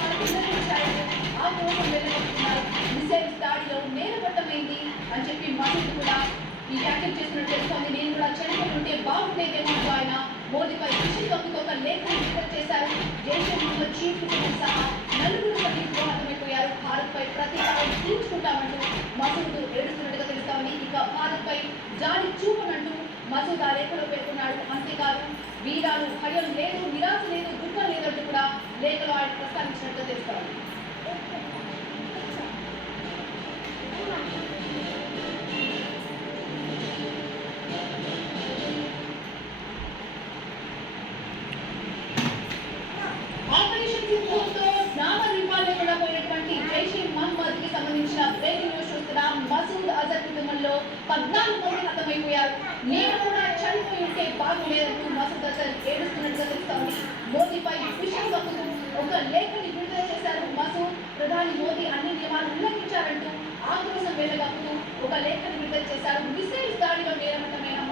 వాళ్ళకి నిర్వహించారు. ఆ కోసం వెళ్ళగలుగుతున్నారు. మిసైల్స్ దాడిలో నేరపట్టమైంది అని చెప్పి మసూద్ కూడా ఈ వ్యాఖ్యలు చేస్తున్నట్టు తెలుస్తోంది. నేను కూడా చనిపోయి ఉంటే బాగుండేదేమో ఆయన మోదీపై విషయంతో ఒక లేఖను విడుదల చేశారు. జైషే మహమ్మద్ చీఫ్ సహా నలుగురు సభ్యులు హతమైపోయారు. భారత్పై ప్రతీకారం తీర్చుకుంటామంటూ మసూద్ ఏడుస్తున్నట్టుగా తెలుస్తోంది. ఇక భారత్పై జాలి చూపనంటూ మసూద్ ఆ లేఖలో పేర్కొన్నాడు. అంతేకాదు వీరాలు భయం లేదు, నిరాశ లేదు, దుఃఖం లేదంటూ కూడా లేఖలో ఆయన ప్రస్తావించినట్టు తెలుస్తోంది. ఆపరేషన్ సింధూర్తో నామరూపాలు లేకుండా పోయినటువంటి జైషే మహమ్మద్ కి సంబంధించిన బ్రేకింగ్ న్యూస్ చూస్తున్నాం. మసూద్ అజర్ కుటుంబంలో 14 మంది హతమైపోయారు. నేను కూడా చనిపోయి ఉంటే బాగుండేదంటూ మసూద్ అజర్ ఏడుస్తున్నట్టుగా తెలుస్తోంది. మోదీపై విషయం కప్పుతూ ఒక లేఖని విడుదల చేశారు మసూద్. ప్రధాని మోదీ అన్ని నియమాలు ఉల్లంఘించారంటూ ఆక్రోశం వెళ్ళగప్పుతూ ఒక లేఖని విడుదల చేశారు. మిసైల్స్ దాడిలో నేరమట్టం